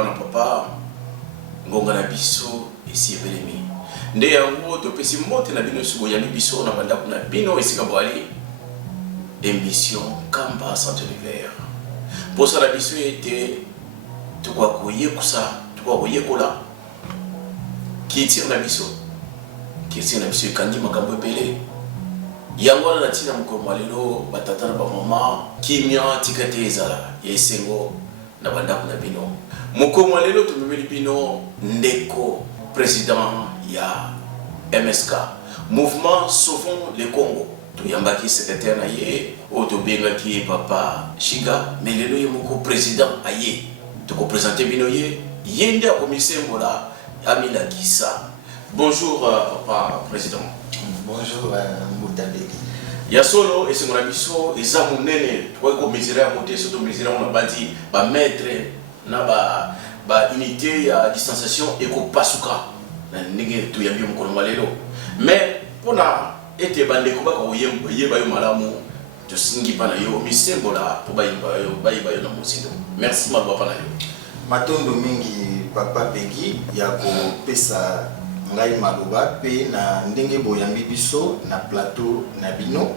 bana papa ngonga na biso esi ebelemi nde yango topesi mbote na bino subo ya biso na banda kuna bino esika bwali émission Kamba sans univers pour ça la biso était tukwa koyekusa tukwa koyekola qui tire na biso ikangi makambo ebele yango na tina mokolo lelo batata na bamama kimia tikate ezala ya esengo na bandako na bino mokolo lelo tumemeli bino ndeko président ya MSK mouvement Sauvons le Congo toyambaki secrétaire na ye o tobengaki papa Shiga mais lelo ye moko président aye toko présenter bino ye yende a komisembola Amina Kissa. Bonjour papa président. Bonjour Moutabeli. Ya solo et c'est mon abisso et ça mon nene toi ko mesurer à monter surtout mesurer on a bâti ba maître na ba unité ya distanciation et ko pasuka na ndenge to ya bio mkono malelo mais pona ete bande ko baka yeba yo malamu to singi pana yo misembola to bayimba yo na musindo. Merci ma papa na yo. Matondo mingi papa Peggy ya ko pesa ngai maloba pe na ndenge boyambi biso na plateau na bino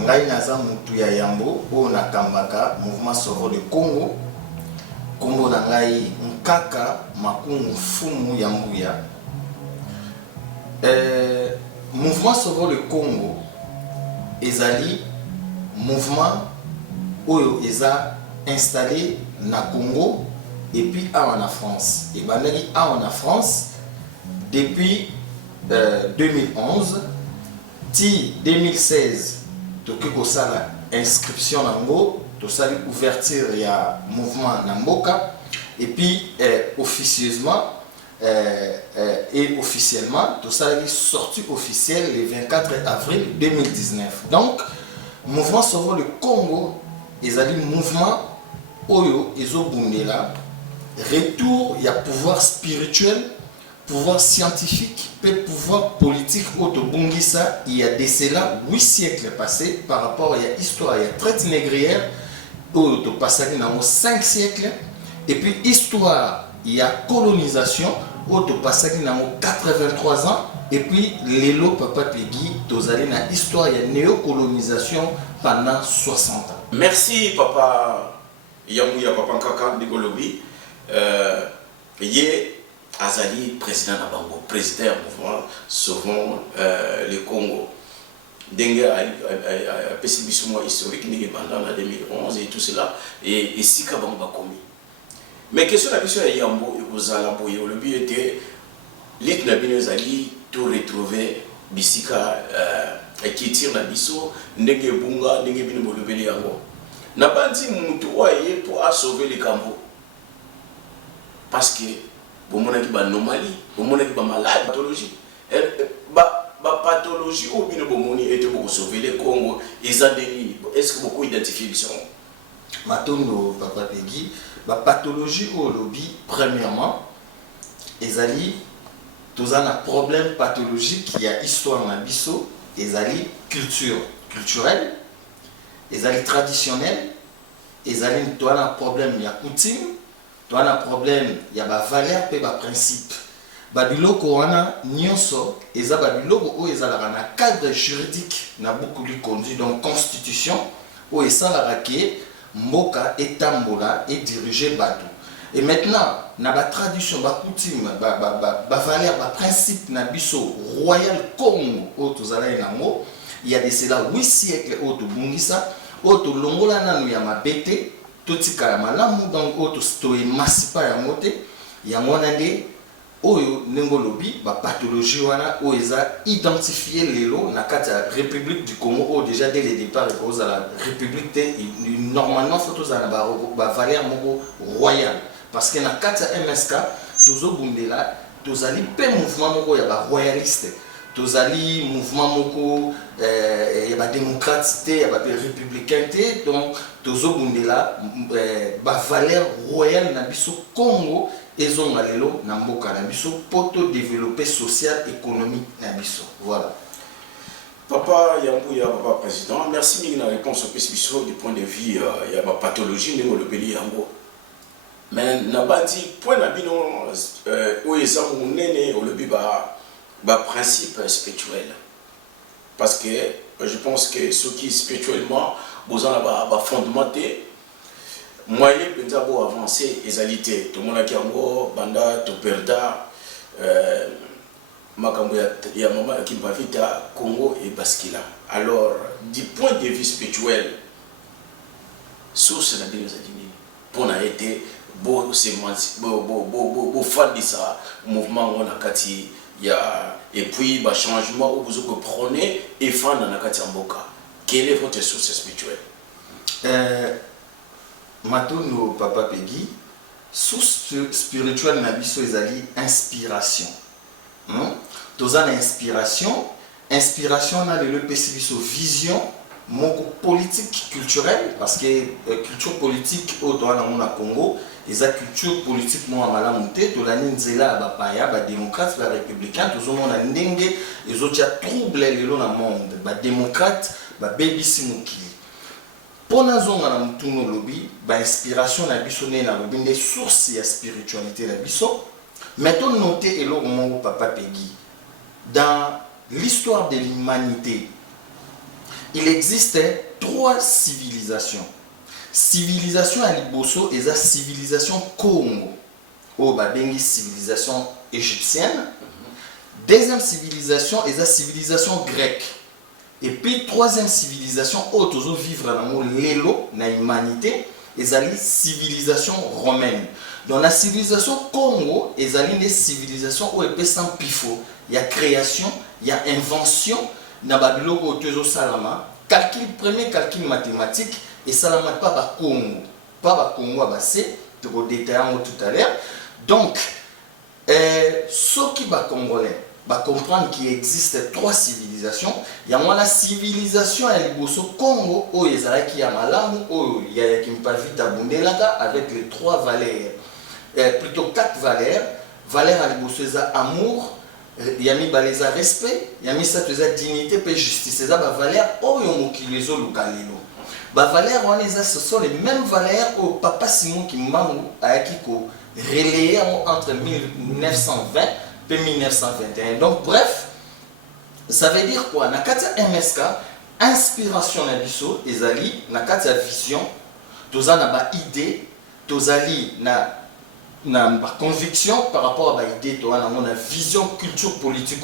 ngai naza mutu ya yambo o na kambaka mouvement Sauvons le Congo kombo na ngai nkaka makungu fumu ya mbuya mouvement Sauvons le Congo ezali mouvement oyo eza installé na Congo et puis en France et bandaki en France depuis 2011 ti 2016 tokiko sala inscription nango to sali ouverture ya mouvement na mboka et puis officieusement et officiellement to sali sortie officielle le 24 avril 2019 donc mouvement Sauvons le Congo ezali mouvement oyo ezobundela retour ya pouvoir spirituel, pouvoir scientifique, et pouvoir politique au Bungisa, il y a de cela 8 siècles passés par rapport à l'histoire, il y a traite négrière, au passé dans 5 siècles, et puis histoire, il y a colonisation, au passé dans 83 ans, et puis l'élo papa Peggy, dans l'histoire, il y a néocolonisation pendant 60 ans. Merci papa Yamouya papa Nkaka Nikolobi. Yé Azali, président de Bango, président du mouvement Sauvons le Congo. Dengue a pessimisme historique pendant 2011 et tout cela, et Sika Bamba commis. Mais question la question est Yambo et Ozala Boye, le but était l'Ethnabine Zali tout retrouver Bissika qui tire la bisso, Nege Bunga, Nege Bino Bolobeli Yango. N'a pas dit Moutoua pour sauver les Cambo. Parce que bon mon équipe anomalie, bon mon équipe malade, pathologie, pathologie ou bien bon mon était beaucoup sauver les Congo, ils ont des est-ce que beaucoup identifié sont? Matondo papa Peggy, pathologie au lobby premièrement, ezali tous un problème pathologique qui a histoire na biso, ezali culturelle, ezali traditionnelle, ezali tout un problème ya coutume. Tu as un problème, il y a des valeurs et des principes. Babiloko wana nyonso eza babiloko o eza la cadre juridique na beaucoup lui conduit donc constitution o eza la ke mboka etambola et diriger bato. Et maintenant na ba tradition ba coutume ba valeurs ba principe na biso royal Congo o tozala nango il y a de cela 8 siècles o to bungisa o to longola nanu ya mabete totika malamu donc auto story masipa ya mote ya monande oyo nengolobi ba pathologie wana o eza identifier lelo na kati ya République du Congo o déjà dès le départ cause la République normalement faut tous ba valeur moko royal parce que na kati ya MSK tozo bundela tozali pe mouvement moko ya ba royaliste tozali mouvement moko ya ba démocratie ya ba républicain donc tozo bundela ba valeur royale na biso Congo ezonga lelo na mboka na biso poto développer social économique na biso voilà. Papa Yambouya, papa président, merci mille la réponse au PSBISO du point de vue il y a ma pathologie mais le pays yango mais n'a pas dit point d'abino où ils ont mené au lobby principe spirituel. Parce que je pense que ce qui spirituellement, vous en avez fondamenté, moyen pour avancer les alités. Tout le monde a dit Banda, Toperda, Makambo ya Mama Kimpavita, Congo et Baskila. Alors, du point de vue spirituel, source de la Bénézadini, pour n'a été beau fan de ça, mouvement on a kati ya et puis bah changement où vous prenez et fan dans la kati mboka. Quelle est votre source spirituelle? Matono Papa Peggy, source spirituelle na biso ezali inspiration. Tozana inspiration na le pesi biso vision moko politique culturelle parce que culture politique au na Congo eza culture politique mo amala monté to la nzela ba paya ba démocrate ba républicain to zomona ndenge ezotia trouble lelo na monde ba démocrate ba bebisi mokili pona zonga na mutuno lobby ba inspiration na biso ne na lobby des sources ya spiritualité na biso mettons noter eloko mo Papa Peggy dans l'histoire de l'humanité. Il existait 3 civilisations. Civilisation à Liboso et la civilisation Congo. Oh, bah, bengi civilisation égyptienne. Deuxième civilisation est la civilisation grecque. Et puis, troisième civilisation, autozo vivre dans l'élo, dans l'humanité, est la civilisation romaine. Dans la civilisation Congo, est la civilisation où il y a sans pifo. Il y a création, il y a invention. Na babiloko otezo salama premier calcul mathématique et salama pas Congo abasé de détailler tout à l'heure. Donc ceux qui ba congolais va comprendre qu'il existe 3 civilisations. Il y a la civilisation à Liboso Congo où il y a qui a malamu où il y a qui me pavita bundelaka avec les 3 valeurs plutôt 4 valeurs. Valeur à Liboso amour, il y a mis respect, il y a mis ça dignité et justice. C'est ça la valeur oh yomokilizo lukalelo. Ba valeur ce sont les mêmes valeurs au Papa Simon qui m'a akiko relayé entre 1920 et 1921. Donc bref, ça veut dire quoi? Na kati MSK inspiration na biso ezali na kati vision, tozana ba idée, tozali na conviction par rapport à l'idée, tu as une vision culture politique,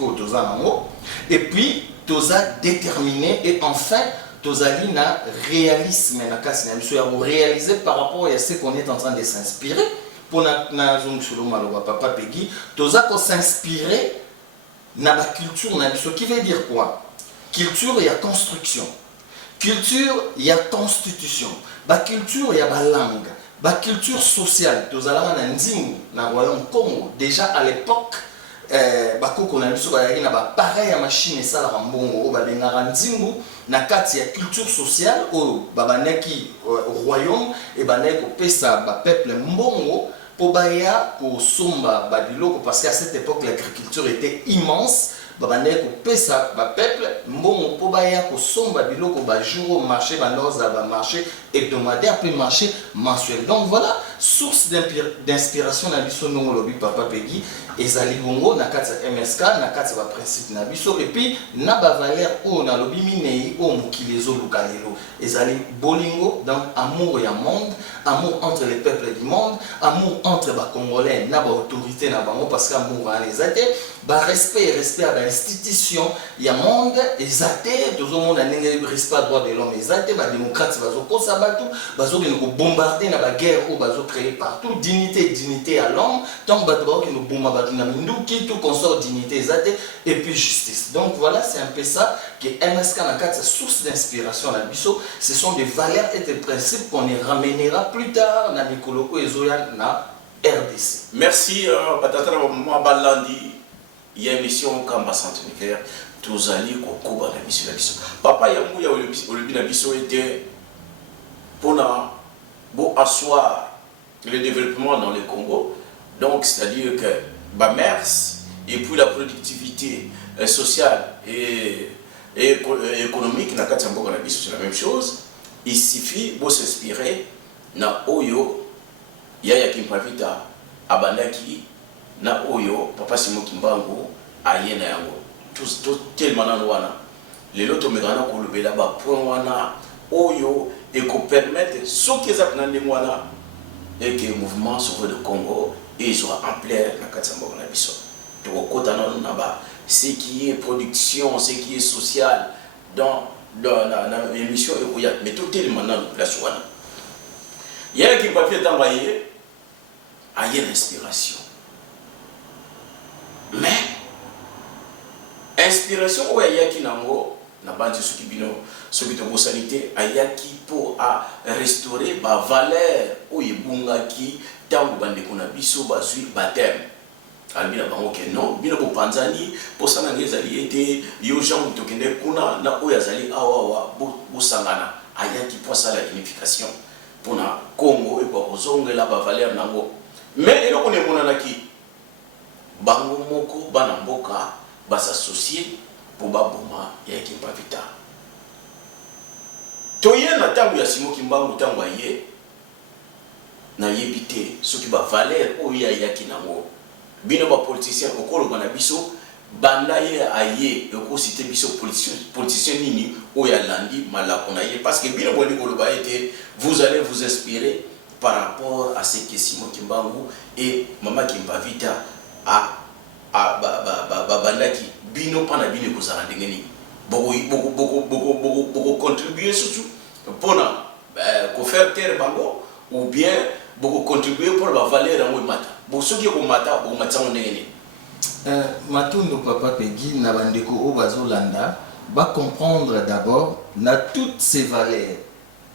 et puis tu as déterminé et enfin tu as un réalisme, réaliser par rapport à ce qu'on est en train de s'inspirer pour Papa Peggy, tu as s'inspirer dans la culture, ce qui veut dire quoi? Culture, il y a construction, culture, il y a constitution, culture, il y a langue. La culture sociale, nous allons dans le royaume Congo. Déjà à l'époque, on a pareil à machine et ça la rambongo. Na kati ya culture sociale au babaneki royaume et baneko pesa ba peuple mbongo pour baya pour somba babiloko parce qu'à cette époque l'agriculture était immense. Babaneko pesa ba peuple mbongo pour baya pour somba biloko ba jour au marché banoza ba marché hebdomadaire puis marché mensuel. Donc voilà source d'inspiration na biso non lobi Papa Peggy ezali bongo na kati ya MSK na kati ba principe na biso et puis na ba valeur o na lobi minei o mokilizo lukalelo ezali bolingo donc amour ya monde, amour entre les peuples du monde, amour entre ba congolais na ba autorité na bango parce que amour va les aider, ba respect à ba institution ya monde ezate tout le monde a nenge respect droit de l'homme ezate ba démocrate bazo kosa batu bazo ko bombarder na ba guerre ou bazo créer partout dignité à l'homme donc bato ba ko bomba tout consort dignité et puis justice. Donc voilà, c'est un peu ça que MSK na source d'inspiration à biso. Ce sont des valeurs et des principes qu'on y ramènera plus tard dans Nikoloko et Zoya na RDC. Merci, Patatara Mwabalandi. Il y a une émission Kamba Centenaire. Tous allés au Kuba la mission la biso. Papa Yamouya ou le biso était pour asseoir le développement dans le Congo. Donc, c'est-à-dire que MERS et puis la productivité sociale et économique, c'est la même chose. Il suffit de s'inspirer na Oyo Yaya Kimpavita abandaki na oyo Papa Simon Kimbangu ayena yango tout tellement na wana lelo to megana ko lobela ba point wana oyo et ko permettre soki eza na ndengwana et que mouvement sauver le Congo et sera en plein na katsambo na biso to kota na ba ce qui est production ce qui est social dans la émission et oya mais tout tellement na place wana Yaya Kimpavita tambaye aye l'inspiration mais inspiration ou ayaki nango na bandi soki bino soki to sanité ayaki pour à restaurer ba valeur ou ebungaki tango bande kuna biso bazui baptême albina bango ke non bino ko panzani pour ça na ngezali été yo jean to kende kuna na oya zali awa bo sangana ayaki pour ça la unification pour na Congo et pour ozongela ba valeur nango mais eloko ne monanaki bango moko bana mboka s'associer pour baboma ya Kimpavita. Toye na tangu ya Simon Kimbangu tangu aye na yebite soki ba valeur oya ya kinango bino ba politicien okolo bana biso banda ye aye eko cité biso politicien nini oya landi malako na ye parce que bino boni ko loba été vous allez vous inspirer par rapport à ce que Simon Kimbangu et Mama Kimpavita a bandaki bino pana bino kozala ndengeni beaucoup contribuer surtout pour faire taire bango ou bien beaucoup contribuer pour la valeur en mata bosoki ko mata bo matsango ndengeni Matundo Papa Peggy na bandeko o bazolanda ba comprendre d'abord na toutes ces valeurs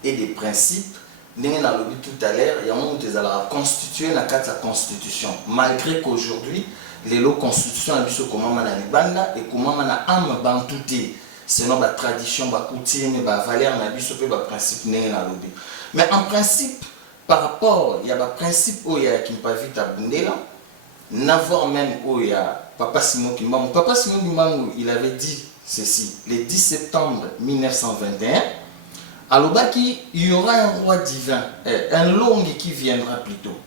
et des principes ndenge na lobi tout à l'heure ya monde ezala constituer na kata constitution malgré qu'aujourd'hui les lois constitution à biso comment na libanda et comment na âme bantouté selon la tradition ba coutume ba valeur na biso pe ba principe ndenge na lobi mais en principe par rapport il y a ba principe o ya Kimpavita bundela n'avoir même o ya Papa Simon Kimbangu il avait dit ceci le 10 septembre 1921 à l'Obaki il y aura un roi divin un long qui viendra plutôt.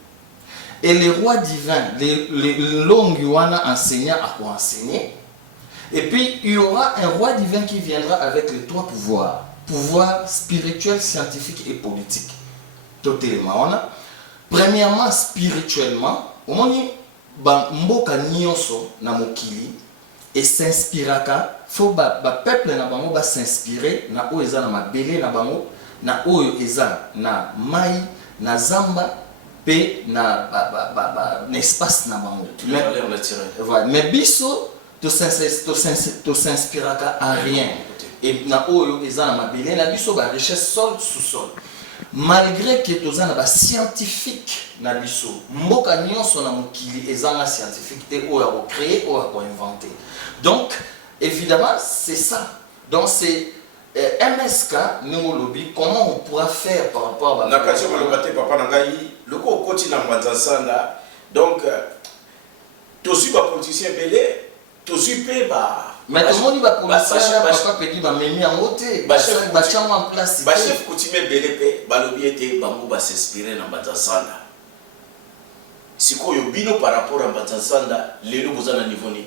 Et les rois divins, les longues wana enseignants à quoi enseigner. Et puis il y aura un roi divin qui viendra avec les trois pouvoirs. Pouvoir spirituel, scientifique et politique. Totalement. Premièrement, spirituellement, on dit mboka nyonso na mokili et s'inspiraka faut ba peuple na bango ba s'inspirer na o eza na mabele na bango na oyo eza na mai na zamba pe na espace na bango mais biso to s'inspiraka à rien et na oyo eza na mabele na biso ba richesse sol sous sol malgré que toza na ba scientifique na biso mboka nyonso na mokili eza na scientifique te oyo a créer ou a inventer donc évidemment c'est ça donc c'est MSK nous lobby comment on pourra faire par rapport à la question de papa nangai le ko koti na mbanzasanda donc tozu ba politicien belé tozu pe ba mais tout le monde va politicien papa Peggy ba memi en côté ba chef en place ba chef coutumier belé pe ba lobby était bango ba s'inspirer na mbanzasanda sikoyo bino par rapport à mbanzasanda lelo bozana niveau ni.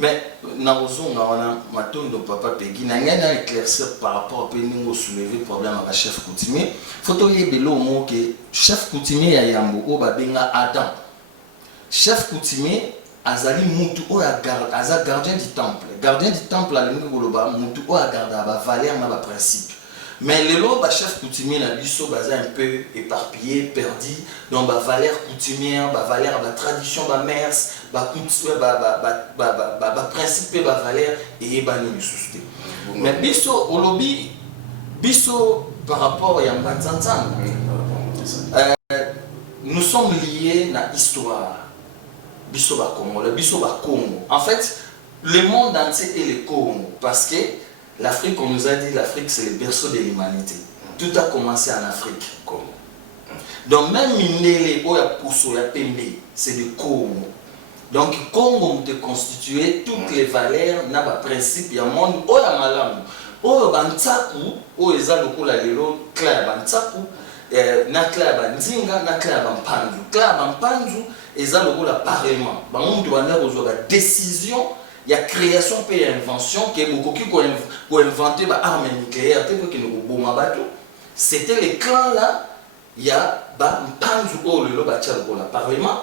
Mais na ozonga wana Matundo Papa Peggy na ngana éclaircir par rapport à peningo soulever problème avec chef coutumier photo yebelo mo que chef coutumier ya yambo o ba benga Adam chef coutumier azali mutu o ya gardien du temple la lingo goloba mutu o ya garda ba valeur na ba principe mais les lots ba chef coutumier na biso baza un peu éparpillé perdu dans ba valeur coutumière ba valeur ba tradition ba mers ba coutume ba principe ba valeur et ba ni susté mais biso olobi biso par rapport à Mbanzanzan nous sommes liés na histoire biso ba Congo en fait le monde entier est le Congo parce que l'Afrique, on nous a dit, l'Afrique c'est le berceau de l'humanité. Tout a commencé en Afrique. Donc même Mindele, c'est le Congo. Donc Congo te constitué toutes les valeurs, n'a pas principe, il y a un monde, il y a malam. Il y a bantaku, il y a le lelo clair bantaku, na clan ba nzinga na clan ba mpanzu. Clan ba mpanzu eza lokola parlement. Ba mundu bana kozwa ba décision ya création pe invention que bokoki ko inventer ba arme nucléaire te ko ki no boma bato. C'était les clans là ya ba mpanzu o lelo ba tia lokola parlement.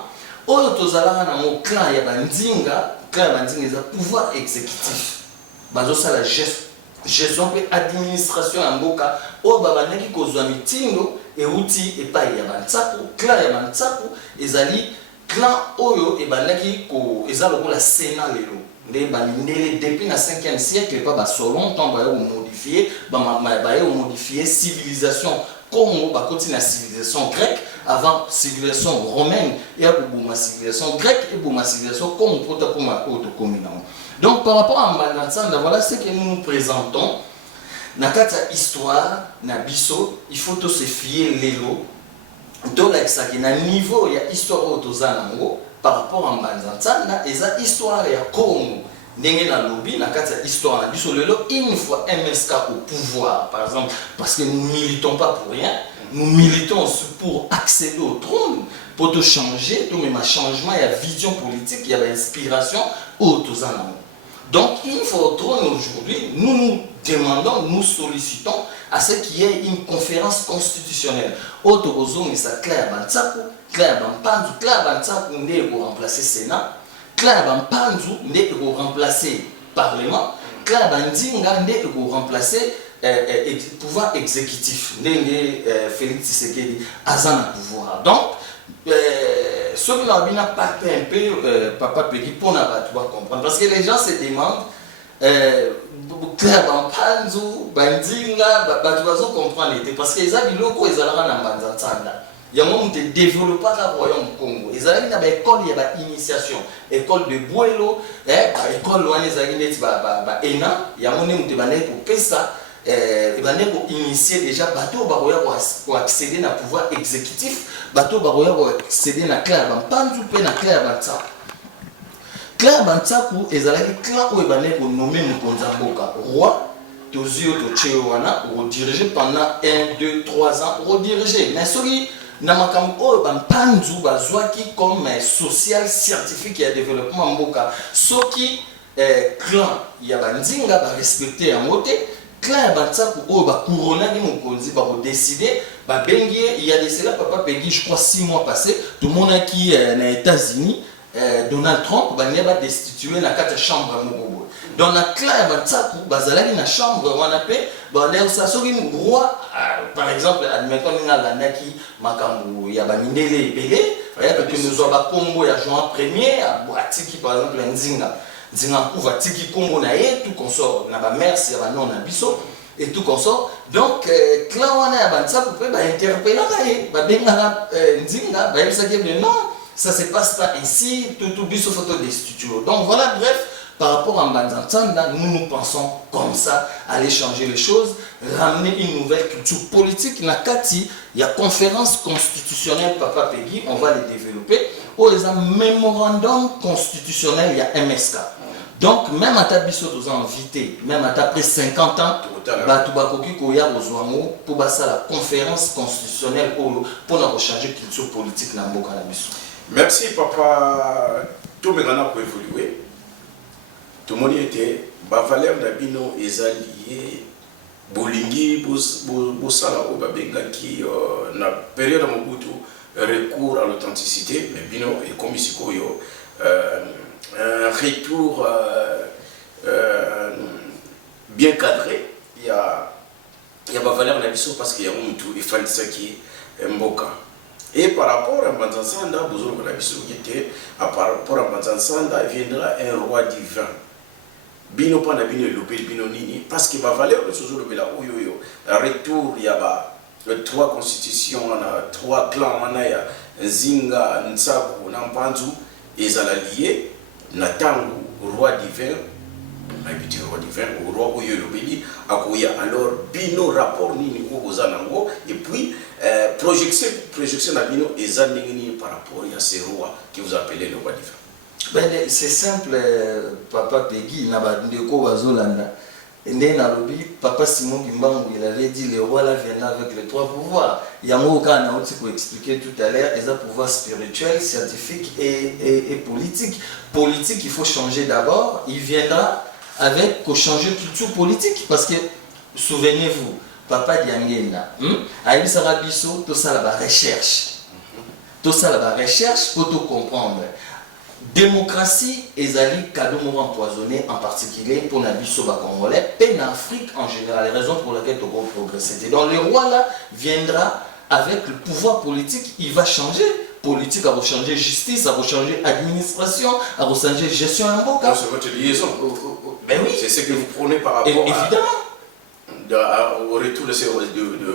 Oyo tozalaka na mo clan ya ba nzinga, clan ba nzinga eza pouvoir exécutif. Bazo sala gestion pe administration ya mboka oyo babandaki kozwa mitindo euti epai ya bantsaku. Clan ya bantsaku ezali clan oyo ebandaki ko eza lokola sénat lelo nde bandele depuis na 5e siècle pa basolon tant baye modifier baye modifier civilisation Congo bakoti na civilisation grecque avant civilisation romaine et ma civilisation grecque et ma civilisation Congo pota koma auto communant. Donc par rapport à Mbanzansanda, voilà ce que nous nous présentons. Na kata histoire na biso, il faut se fier lelo. Donc là ça qui na niveau ya histoire autozanango par rapport à Mbanzansanda, eza histoire ya Congo. Ndenge na lobby na kata histoire na biso lelo une fois MSK au pouvoir par exemple parce que nous militons pas pour rien, nous militons pour accéder au trône pour te changer, tout même un changement, il y a vision politique, il y a l'inspiration autozanango. Donc, il faut au trône aujourd'hui, nous nous demandons, nous sollicitons à ce qu'il y ait une conférence constitutionnelle. Autobozo, mais ça, Claire Bantsaku, Claire Bampanzu, Claire Bantsaku, n'est pour remplacer Sénat, Claire Bampanzu, n'est pour remplacer Parlement, Claire Bandinga, n'est pour remplacer pouvoir exécutif, n'est Félix Tshisekedi, Azana pouvoir. Donc, ce que l'on a parlé un peu, Papa Peggy, pour ne pas comprendre. Parce que les gens se demandent, clairement, Panzu, Bandinga, tu vas comprendre. Parce que les locaux, ils ont un Banzantanda. Il y a un moment où ils développent le royaume Congo. Ils ont une école, il y a une initiation. École de Bouelo, école loin, ils ont une ENA. Il y a un moment où ils ont pour Pessa. Pour initier déjà bateau baroya pour accéder à pouvoir exécutif bateau baroya pour accéder à Claire Bampanzu pe na Claire Bantsaku. Claire Bantsaku ezalaki clan où ebane pour nommer Mokonza Mboka roi tozio to chewana ou diriger pendant 1 2 3 ans ou diriger mais soki na makambo Bampanzu bazwaki comme social scientifique et développement Mboka soki clan ya bandinga ba respecter en moté Claire Bantsaku ou couronné de Mokonzi va décider il y a de cela Papa Peggy je crois 6 mois passés tout le monde qui est aux États-Unis Donald Trump va destituer la 4 chambres Mokobo dans la Claire Bantsaku bazalaki na chambre on appelle ça soki roi par exemple admettons na naki makambu ya bamindele belé que nous avons combo ya Jean premier à Boatiki par exemple Nzinga Zingankou va tiki kombo na ye tout consort na ba merci ya non na biso et tout consort donc clan wana ya Bantsaku peut ba interpeller na ye ba benga Nzinga ba yebisa que non ça se passe pas ici tout biso photo des studios donc voilà bref par rapport à Mbanzansanda nous pensons comme ça aller changer les choses ramener une nouvelle culture politique na kati ya conférence constitutionnelle Papa Peggy on va les développer ou les mémorandum constitutionnel il y a MSK. Donc, même à ta biso, tu as invité, même à ta après 50 ans, tu as pour la conférence constitutionnelle pour changer la culture politique dans le Merci, papa. Tout le monde pour évoluer. Tout le monde était. Valère Dabino est allié. Bolingi, Bosala, Babengaki, na période de Mobutu, recours à l'authenticité, mais Bino et comme ici, un retour bien cadré. Il y a Valère Nabiso parce qu'il y a un tout, il fallait ça qui est Mboka. Et par rapport à Mbanzansanda, Bouzou Nabiso qui était, par rapport à Mbanzansanda, viendra un roi divin. Bino pas Bino Lopé, Bino Nini, parce que Valère Nabiso, retour, il y a 3 constitutions, 3 clans, Zinga, Ntsaku, Nampanzu, et Zalalié. Natangu, roi divin, habité roi divin, au roi Oyolobeli, Akoya, alors Bino rapport ni Ozanango, et puis projection à Bino et Zaningini par rapport à ces rois qui vous appelez le roi divin. C'est simple, Papa Peggy, Nabandeko Wazolanda. Ndé na lobby, papa Simon Kimbangu, il avait dit le roi là viendra avec les 3 pouvoirs. Il y a un mot qu'on a aussi pour expliquer tout à l'heure, ils ont pouvoir spirituel, scientifique et politique. Politique, il faut changer d'abord, il viendra avec pour changer culture politique. Parce que, souvenez-vous, papa Diangena, Aïe Sarabiso, tout ça la recherche. Tout ça la recherche pour tout comprendre. Démocratie ezali cadeau empoisonné en particulier pour Nabiso Congolais et en Afrique en général, les raisons pour lesquelles Togo progresser. Donc le roi là viendra avec le pouvoir politique, il va changer politique, à changer justice, à changer administration, à changer gestion en boca. C'est votre liaison. Ben oui. C'est ce que vous prenez par rapport évidemment. Au retour de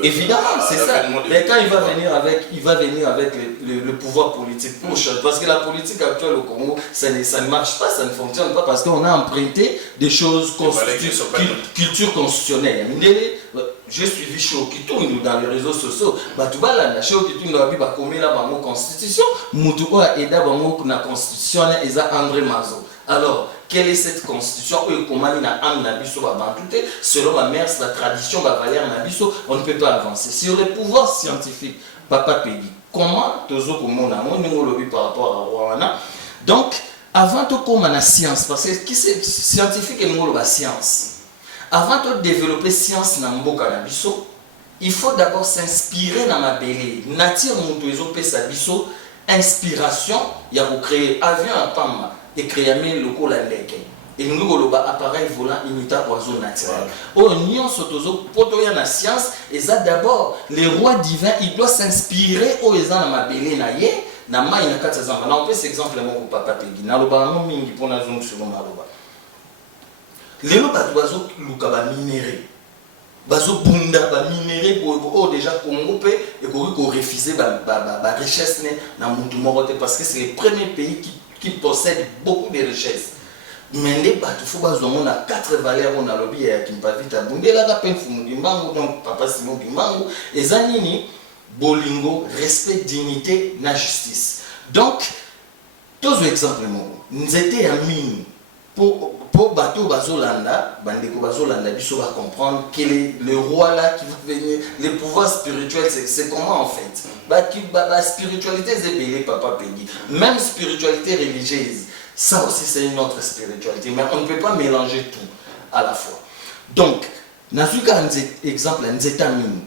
évidemment, c'est ça. Mais quand il va venir avec le pouvoir politique pour changer. Parce que la politique actuelle au Congo, ça ne marche pas, ça ne fonctionne pas parce qu'on a emprunté des choses culture constitutionnelle. J'ai suivi Show qui tourne dans les réseaux sociaux. La Show qui tourne dans la constitution. Moutouko a aidé la constitution et André Mazo. Alors, quelle est cette constitution? Selon ma mère, la tradition, la valeur, on ne peut pas avancer. Sur le pouvoir scientifique, Papa Peggy, comment par rapport à Rwanda? Donc, avant de commencer la science, parce que qui c'est scientifique et la science, avant de développer science dans le il faut d'abord s'inspirer dans ma belle nature, inspiration, il y a pour créer avion à Pamba. Et créer le local et nous avons appareil volant imita oiseau naturel. Oh, nous sommes potoya na science et ça d'abord le roi divin il doit s'inspirer aux gens na mabele na ye na mai na kata zamba. Na on peut cet exemple mon papa Peggy na loba no mingi pona zongo sur na loba. Les loba oiseau luka ba minéré. Bazo bunda ba minéré pour déjà Congo pe et pour refuser ba richesse na mutu morote parce que c'est le premier pays qui possède beaucoup de richesses. Mais les bateaux, il faut que 4 valeurs on a lobby et qui pas vite à bounder la peine Fumugimbango, donc papa Simon Gimbango, et Zanini, Bolingo, respect, dignité, la justice. Donc, tous les exemples, nous étions amis pour bateau Bazolanda, Bandeko Bazolanda, il faut comprendre que le roi là qui va venir, le pouvoir spirituel, c'est comment en fait? La spiritualité, c'est belé, papa Peggy. Même spiritualité religieuse, ça aussi c'est une autre spiritualité, mais on ne peut pas mélanger tout à la fois. Donc, nous avons un exemple, nous étions amis.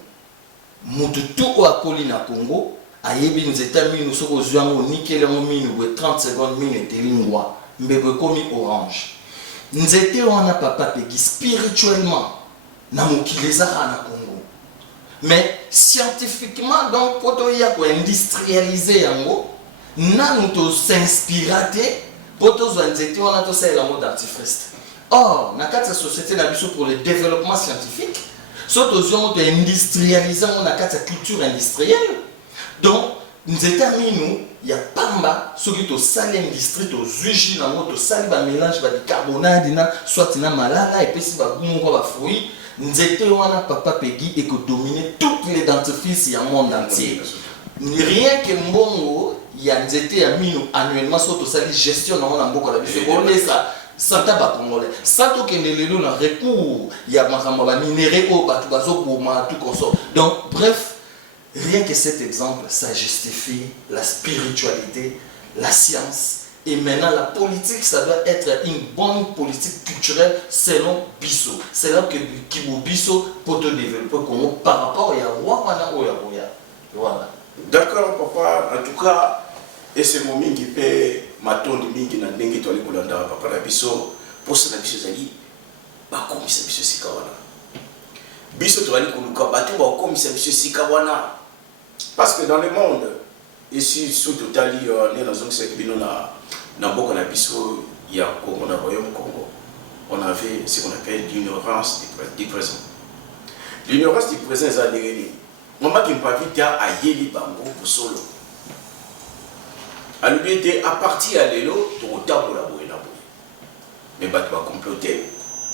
Mututu ou akoli na Congo, ayebi nous étions amis, nous sommes aux yeux, nickel en mine, 30 secondes mine et lingua. Mbebe komi orange. Nzete wana papa Peggy spirituellement na mokileza na Congo. Mais scientifiquement donc poto ya ko industrialiser yango na nous s'inspirater poto zo nzete wana to sa la mode antifriste. Or na kati société na biso pour le développement scientifique, soto zo to industrialiser na kati culture industrielle. Donc nous étions amis, il y a Pamba, ceux qui ont salé l'industrie, ils ont zuigi, ils ont salé le mélange de carbonate, soit ils ont malala, et puis ils ont fruits. Nous étions papa Peggy et qui dominait toutes les dentifrices du monde entier. Rien que Mbongo, il y a nous étions amis annuellement, soit ils ont gestion dans le monde. C'est ça. Santa Congolais. Sans que nous avons recours, il y a des minéraux, tout comme ça. Donc, bref. Rien que cet exemple, ça justifie la spiritualité, la science. Et maintenant, la politique, ça doit être une bonne politique culturelle selon Bisso. C'est là que Kibo Bisso peut te développer par rapport à Rwanda ou à Voilà. D'accord, papa. En tout cas, et c'est mon mingi fait ma tonne de mingi na dengue to ali kolanda papa na Bisso pour ça na Bisso zali ba komisa Bisso sikawana. Bisso to ali koluka bato ba komisa Bisso sikawana. Parce que dans le monde, ici, sous Totali, on est dans une zone qui il y a Congo, dans le Royaume Congo. On avait ce qu'on appelle l'ignorance du présent. L'ignorance du présent, c'est un moment qui me parle à Yeli Bango pour solo. À lui dire, à partir à l'élo, tu as pour la bouée. Mais tu vas comploter.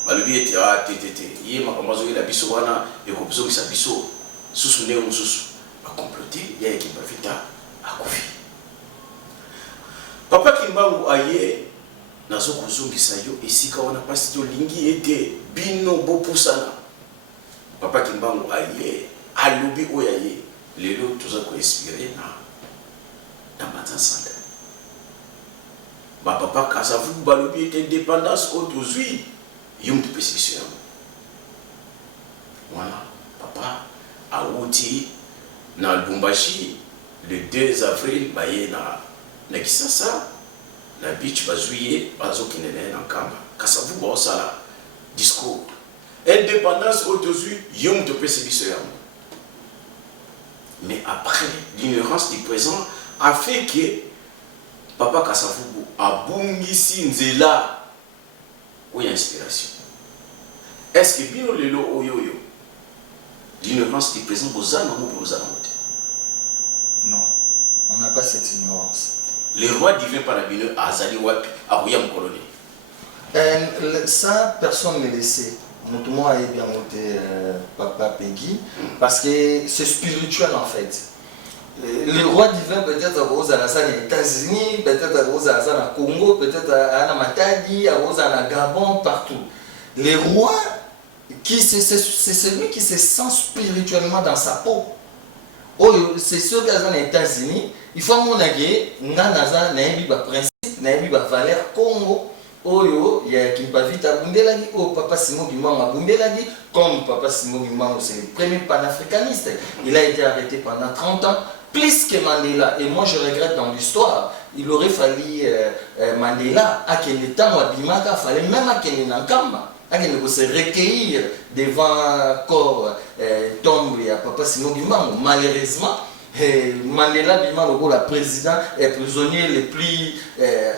À lui dire, ah, il y a un bisowana, et comme ça, il y a un biso, sous-souné ou sous comploter, il y a qui va à Kofi. Papa Kimbangu aye nazo kozongisa yo esika wana pasi tolingi ete bino bopusana. Papa Kimbangu aye alobi oyo aye lelo toza koinspire na Matsansanda. Papa Kasavubu balobi ete indépendance oyo tozwi yo mutu pesi biso yango. Voilà, papa awuti na Lubumbashi le 2 avril baye na Kisasa na beach bazuye bazokende na Nkamba. Kasavubu baosala discours indépendance autosuit yom te pesi biso yango. Mais après l'ignorance du présent a fait que papa Kasavubu abungisi nzela ou inspiration. Est-ce que bino lelo oyoyo l'ignorance du présent bozana ou bozana? Non, on n'a pas cette ignorance. Les rois divins par la bino azali wapi aouya mkoloni. Ça personne ne le sait. Moi est bien monté papa Peggy parce que c'est spirituel en fait. Le roi divin peut-être à Rosa aux États-Unis, peut-être à Rosa au Congo, peut-être à Matadi, à Rosa Gabon, partout. Les rois, c'est celui qui se sent spirituellement dans sa peau. Oh, c'est ceux qui sont aux États-Unis. Il faut mon agé, n'anaza n'aimbi ba principe, n'aimbi ba valeur Congo. Oyo, il y a qui pas vite à Bundelagi, oh papa Simon Guimang à Bundelagi, comme papa Simon Guimang, c'est le premier panafricaniste. Il a été arrêté pendant 30 ans, plus que Mandela. Et moi je regrette dans l'histoire, il aurait fallu Mandela, à quel temps à Bimaka, il fallait même à quel Nankamba, à quel se recueillir devant corps tombe à papa Simon Guimang. Malheureusement, Mandela Bima la président est prisonnier le plus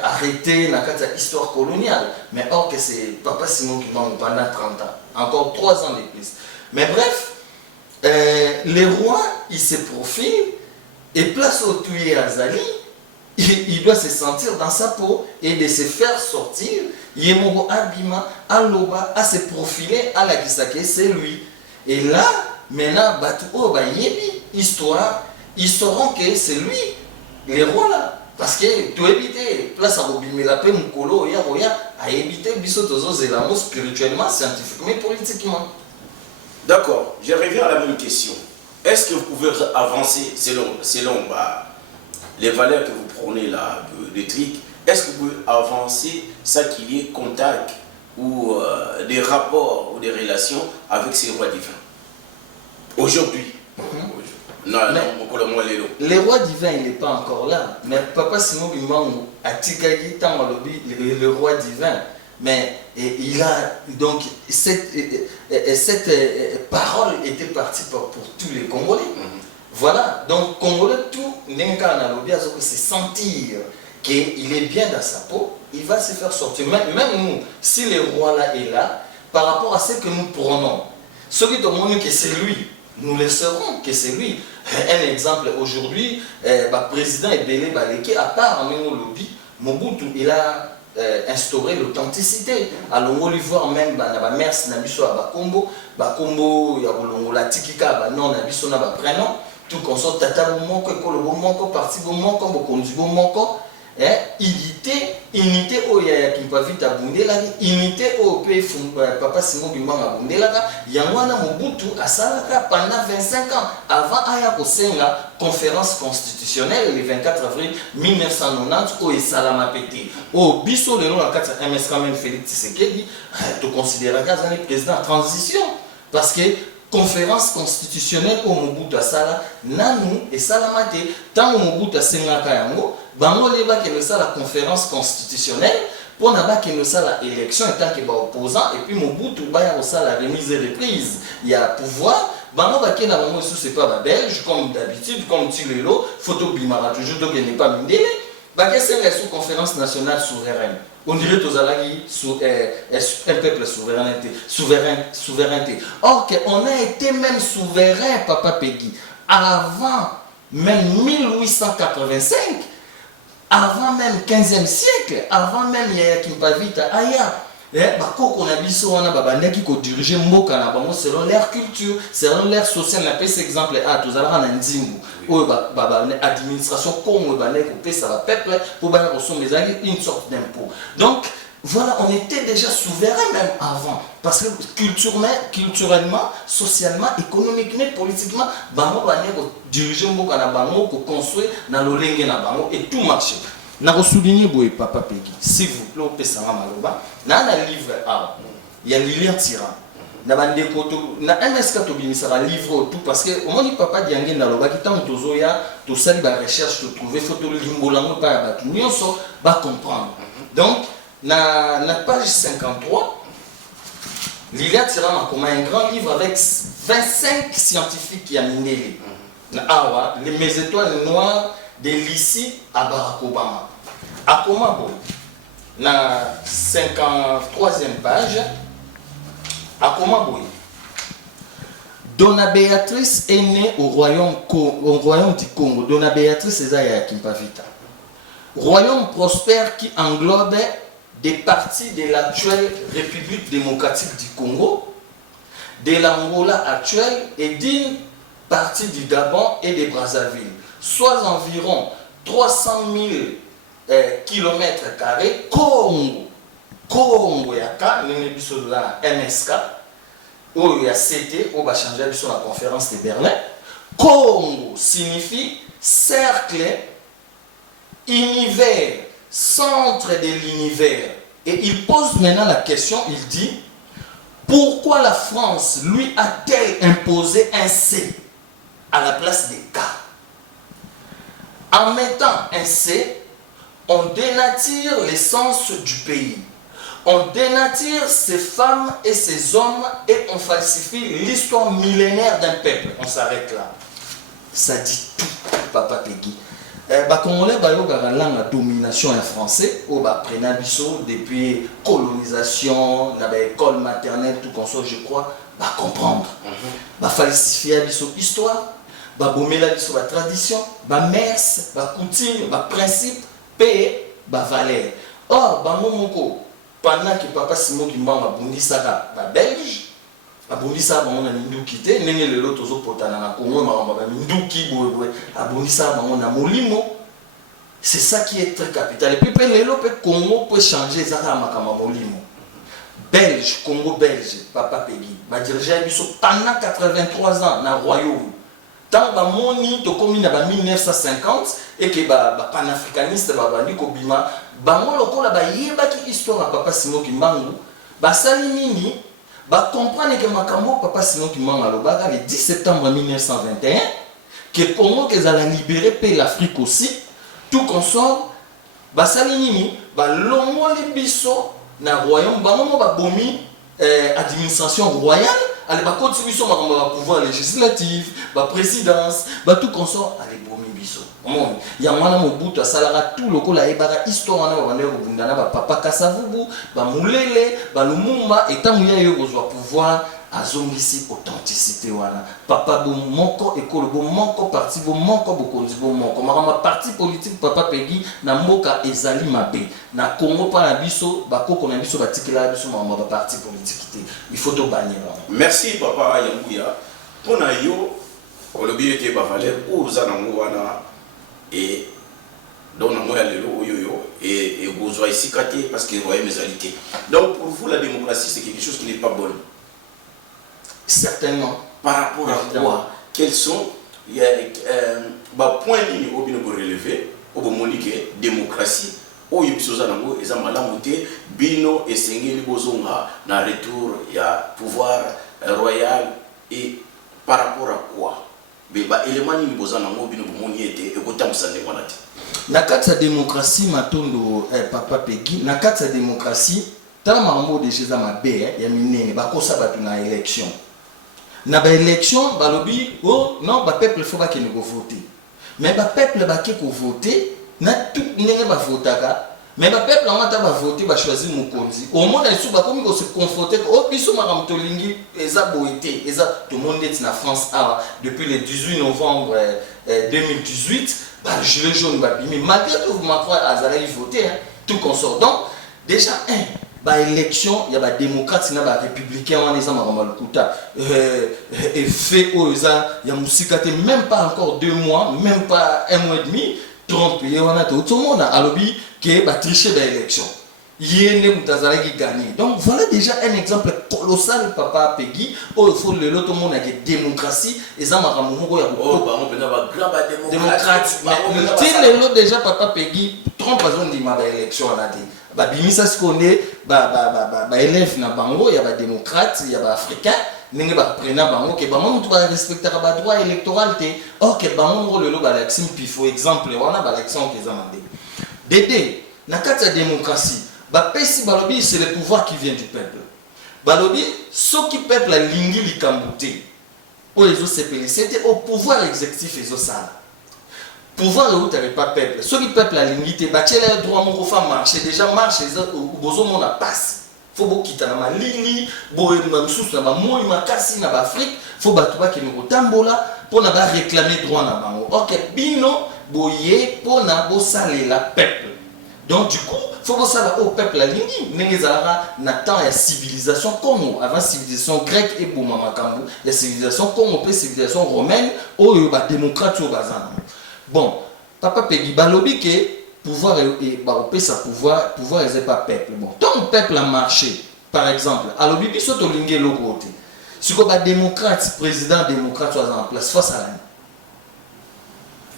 arrêté dans l'histoire coloniale. Mais or que c'est papa Simon qui m'a pendant 30 ans, encore 3 ans de plus. Mais bref, les rois, ils se profilent et place au tuer Azali, il doit se sentir dans sa peau et de se faire sortir. Yemoro Abima, Aloba, à se profiler à la Kisake, c'est lui. Et là, maintenant, Batu Oba Yebi, histoire. Ils sauront que c'est lui, les rois là. Parce que tu évites, place à Robimé la paix, Mukolo, Oya, à éviter Bissotozo Zelamo spirituellement, scientifiquement et politiquement. D'accord, je reviens à la même question. Est-ce que vous pouvez avancer selon les valeurs que vous prenez là, de trucs, est-ce que vous pouvez avancer ça qu'il y ait contact ou des rapports ou des relations avec ces rois divins aujourd'hui? Non, les rois divins, il n'est pas encore là. Mais papa Simon Bimbangu a tigagi tant le roi divin. Mais il a donc cette parole était partie pour tous les Congolais. Voilà. Donc Congolais tout n'enka na lobi azo se sentir qu'il est bien dans sa peau, il va se faire sortir. Même nous, si le roi là est là, par rapport à ce que nous prenons, celui de monde que c'est lui. Nous le saurons que c'est lui. Un exemple, aujourd'hui, le président Ebele Baleke, à part Amengo Lobby, Mobutu, il a instauré l'authenticité. Alors, on va voir même la mère Nabiso à Bakombo, il y a la Tikika, non, Nabiso n'a pas prénom, tout comme ça, Tata Bomoko, Ekolo Bomoko, Parti Bomoko, Bokonzi Bomoko. Unité au qui peut vite abonder la unité au pays papa Simon Bimang abonder la Yangwana Mobutu a salaka pendant 25 ans avant Aya Kosenga conférence constitutionnelle le 24 avril 1990 au Salama Pété au biso le nom la 4 MS Kamen Félix Tshisekedi tu considères qu'un président en transition parce que conférence constitutionnelle au Mobutu Asala Nanou et Salamate tant au Mobutu Asengaka yango bango leba que le ça la conférence constitutionnelle pour n'avoir que le ça la élection étant que ba opposant et puis Mobutu ba ya ça la remise et reprise il y a pouvoir bango ba ke na bango sous c'est pas ba belge comme d'habitude comme Tilelo photo bimara toujours donc n'est pas mindele ba que c'est la sous conférence nationale souveraine. On dirait aux Alagis un peuple souveraineté. Or qu'on a été même souverain, Papa Peggy, avant même 1885, avant même 15e siècle, avant même Yaya Kimpavita, Aya. On a dit que qu'on dirigeait Mboka selon leur culture, selon leur social. On a cet exemple à tous l'administration comme ça va peuple pour une sorte d'impôt. Donc Voilà, on était déjà souverain même avant. Parce que culturellement, socialement, économiquement, politiquement, bango bane ko diriger mboka na bango, ko construire na lolenge na bango et tout marché. Na ko souligner boye papa Peggy, s'il vous plaît, on peut sanga maloba. Na livre A. Il y a Lilian Tyran. Na bande koto na MSK to bimisara livre tout parce que au moins papa Diangue na loba ki tant tozoya to sali ba recherche to trouver photo limbolango pa ba tout nyonso ba comprendre. Donc na page 53, Lilia Tyran a comme un grand livre avec 25 scientifiques qui a miné les étoiles noires de l'ICI à Barack Obama. À comment bon? Na 53e page, à comment bon? Donna Béatrice est née au royaume du Congo. Donna Béatrice est à Kimpavita. Royaume prospère qui englobait des parties de l'actuelle République démocratique du Congo, de l'Angola actuelle et d'une partie du Gabon et de Brazzaville, soit environ 300 000 km carrés. Congo yaka, nous la MSK, où il y a CT, où va changer la conférence de Berlin. Congo signifie cercle, univers, centre de l'univers. Et il pose maintenant la question, il dit, pourquoi la France lui a-t-elle imposé un C à la place des K? En mettant un C, on dénature l'essence du pays. On dénature ses femmes et ses hommes et on falsifie l'histoire millénaire d'un peuple. On s'arrête là. Ça dit tout, Papa Peggy. Congolais la domination en français au Prénabiso depuis colonisation l'école maternelle tout comme ça je crois comprendre falsifier biso histoire bomela biso la tradition mers coutume principe paix valeur. Or bango moko pendant que papa Simon Kimbangu abundisaka belge abundisa bango na minduki te ndenge lelo tozopotana na Congo makambo minduki boye abundisa bango na molimo. C'est ça qui est très capital. Et puis lelo pe Congo peut changer ça makambo molimo. Belge, Congo belge, papa Peggy ba diriger biso pendant 83 ans na royaume. Tant ba moni to komi na ba 1950 et que ba panafricaniste ba bandi ko bima bango lokola ba yebaki histoire papa Simon Kimbangu ba sali nini ba comprendre que makambo papa Simon Kimbangu alobaka le 10 septembre 1921 que Congo que za la libérer pe l'Afrique aussi tout consort ba sali nini ba longoli biso na royaume bango ba bomi administration royale allez ba contribution makambo ba pouvoir législatif ba présidence ba tout consort allez bomi biso mon ya mwana mobutu asalara tout lokola ebara histoire na ba ndeko bundana ba papa Kasavubu ba mulele ba lumumba etangu ya yo kozwa pouvoir azongisi authenticité wana papa bo moko ekolo bo moko parti bo moko bokonzi bo moko makama parti politique papa Peggy na mboka ezali mabe na Congo pa na biso bakoko na biso batikela biso makama ba parti politique te il faut to bannir. Merci papa Yanguya pona yo olobi ete ba valeur oza na ngwana et donc na moya lelo oyo et bozwa ici kate parce que royaume ezalité. Donc pour vous la démocratie c'est quelque chose qui n'est pas bon. Certainement. Par rapport à quoi? Quels sont les points lignes au bino relever au monique démocratie au ybisoza nango eza malamu te bino esengeli bozonga na retour ya pouvoir royal et par rapport à quoi? Ba élément ni boza nango bino bomoni ete ekotamisa ndengwana te. Na kati ya démocratie matondo papa Peggy na kati ya démocratie tala makambo déjà za mabe ya minene bakosa batu na élection. Na ba élection balobi oh non ba peuple faut ba ke ne voter mais ba peuple ba ke ko voter na tout ndenge ba votaka mais ba peuple en ta ba voter ba choisir mokonzi au monde ils ba komi ko se confronter au biso makam to lingi eza boité eza tout monde est na France depuis le 18 novembre 2018 ba gilet jaune ba mais malgré tout Macron azali voter tout consort donc déjà ba élection il y a ba démocrate na ba républicain on est sama comme lukuta et fait oza ya musika te même pas encore 2 mois même pas 1 mois et demi Trump et on a tout le monde a lobby que ba tricher ba élection Yéné Moutazala qui gagne. Donc voilà déjà un exemple colossal, papa Peggy. Oh, il faut le lot tout le monde avec démocratie. Et ça m'a ramené au démocrate. Mais le lot déjà, papa Peggy, 30 ans de ma élection à la télé. Bah, bimisa ce qu'on est, élève na bango, il y a des démocrates, il y a des africains. Ninge ba prena bango ke bango tu ba respecter ba droit électoral te. Ok, bango le lot ba l'action pifo exemple, on a ba l'action que ça m'a dit. Dédé, na kati ya démocratie. Bapesi balobi c'est le pouvoir qui vient du peuple. Balobi ce qui peuple la lingi likambuté. O ezo sepeli c'était au pouvoir exécutif ezo sala. Pouvoir le t'avais pas peuple. Ce qui peuple la lingi te bachela droit mon fa marcher déjà marche bozo mon passe. Faut beaucoup quitter na malili, boye mamsusu na moi makasi na Afrique, faut batuba ki no tambola pour na ba réclamer droit na bango. OK, bino boye pour na bo salela peuple. Donc du coup, il faut que ça au peuple la ligne. N'attend la civilisation comme avant civilisation grecque et Boumamakambu, la civilisation comme la civilisation romaine ou la démocratie au bazar. Bon, papa Peggy Balobi que pouvoir et ça pouvoir est pas peuple. Bon, tant le peuple a marché, par exemple, alors bibi soto lingé le côté. Si quoi démocrate, président démocrate soit en place face à la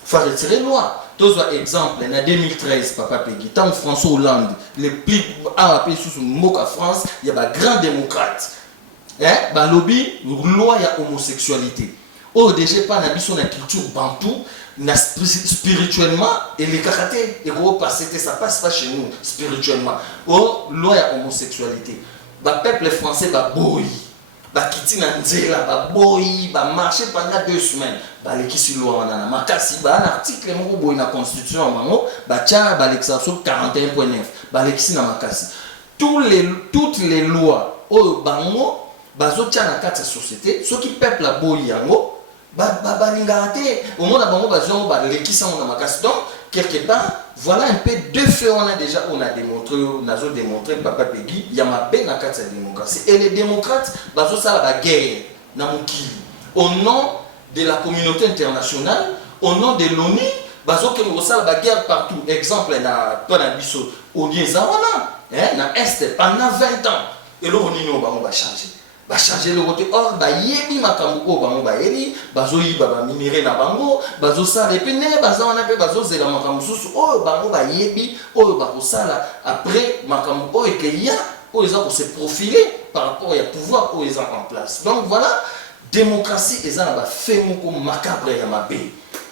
faut retirer loi. Tous exemple, en 2013, papa Peggy, tant François Hollande, les plus arabes sous mot à France, il y a des grands démocrates. Bah lobby, loi il y a homosexualité. Oh déjà pas na biso na culture bantou, na spirituellement et les karaté et gros parce que ça passe pas chez nous spirituellement. Oh loi il y a homosexualité. Bah peuple français bah boy. Bah kiti na nzela ba boy ba marcher pendant 2 semaines ba lekisi loi wana makasi ba un article moko boy na constitution mango ba tia ba l'exception 41.9 ba lekisi na makasi toutes les lois o bango bazo tia na kati société ceux qui peuple la boy yango ba lingate au monde bango bazo ba lekisa na makasi donc quelque part voilà un peu deux faits on a déjà démontré papa Peggy il y a ma peine à quatre démocratie et les démocrates bazo ça la guerre na mukili au nom de la communauté internationale au nom de l'ONU bazo que nous ça la guerre partout exemple na biso au Zawana na est pendant 20 ans et là on y no ba changer ba changer le côté or ba yebi makambo ko bango ba yeli bazo yiba ba minéré na bango bazo sala epene bazo wana pe bazo zela makambo susu o bango ba yebi o ba ko sala après makambo o ekeya o eza ko se profiler par rapport au pouvoir o eza en place. Donc voilà, démocratie eza na ba fait moko macabre ya mabe.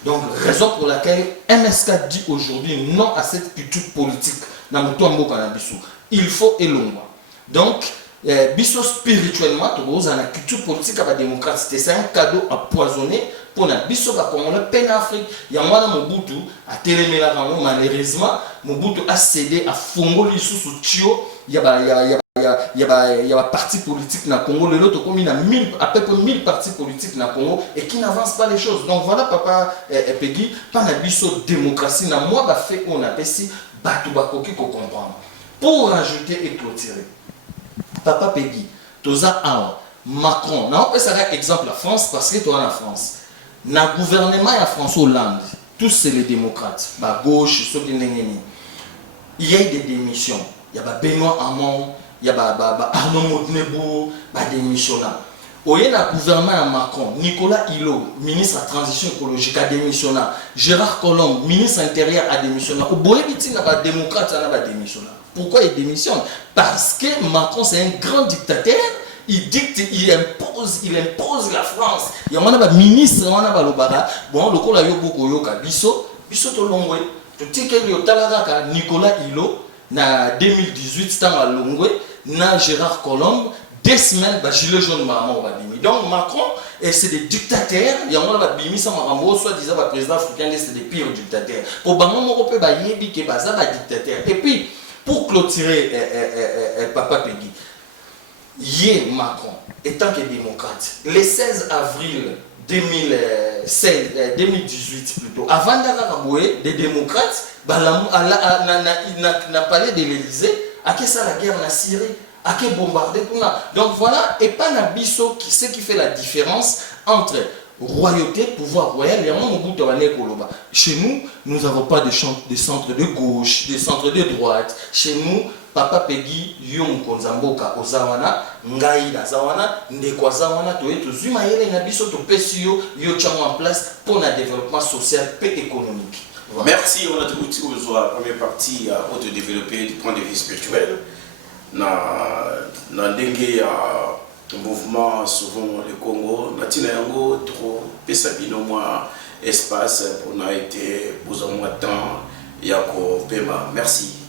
Donc raison pour laquelle MSK dit aujourd'hui non à cette culture politique na muto mboka na biso. Il faut elongwa. Donc biso spirituellement tous en la culture politique à la démocratie c'est un cadeau empoisonné pour la biso ba Congolais peine Afrique ya mwana Mobutu a télémela rango malheureusement Mobutu a cédé à fongoli sous tio il y a parti politique na Congo le lot comme il a à peu près 1000 partis politiques na Congo et qui n'avancent pas les choses. Donc voilà papa Peggy pas na biso démocratie na moi ba fait on appelle si batu bakoki ko comprendre pour rajouter et clôturer. Papa Peggy, toza awa Macron, na on peut s'arrêter exemple la France parce que toi en France, na gouvernement ya François Hollande, tous c'est les démocrates, ba gauche, ceux qui n'engeni. Il y a des démissions, il y a Benoît Hamon, il y a Arnaud Montebourg, ba démissionnant. Oye na gouvernement ya Macron, Nicolas Hulot, ministre de la transition écologique a démissionné, Gérard Collomb, ministre intérieur a démissionné. Au boye biti na ba démocrate na ba démissionné. Pourquoi il démissionne? Parce que Macron c'est un grand dictateur, il dicte, il impose la France. Il y a un ministre, bon, le coup là, biso to longwe. Tu sais que Nicolas Hulot, na 2018, temps à Longwe, na Gérard Collomb, 2 semaines, gilet jaune maman. Donc Macron, c'est des dictateurs, il y a un bimi ça maman, soit disant président africain, c'est des pires dictateurs. Pour Bango Morope, yebi ke baza dictateur. Et puis, pour clôturer, papa Peggy, Macron, étant que démocrate, le 16 avril 2018 plutôt, avant d'arriver des démocrates, n'a parlé de l'Élysée, à qui ça la guerre en Syrie, à qui bombarder tout là. Donc voilà, et pas Nabiso qui c'est qui fait la différence entre royauté, pouvoir royal, chez nous, nous n'avons pas de centres de gauche, des centres de droite. Chez nous, Papa Peggy, Yom Konzamboka, Ozawana, Ngai Nazawana, Ndekwazawana, Zuma Yele Nabiso, Topesio, Yo en place pour le développement social et économique. Voilà. Merci, on a tout aux la première partie à développer du point de vue spirituel. Dans le mouvement, souvent le Congo, nous avons trop espace pour nous été besoin de temps. Merci.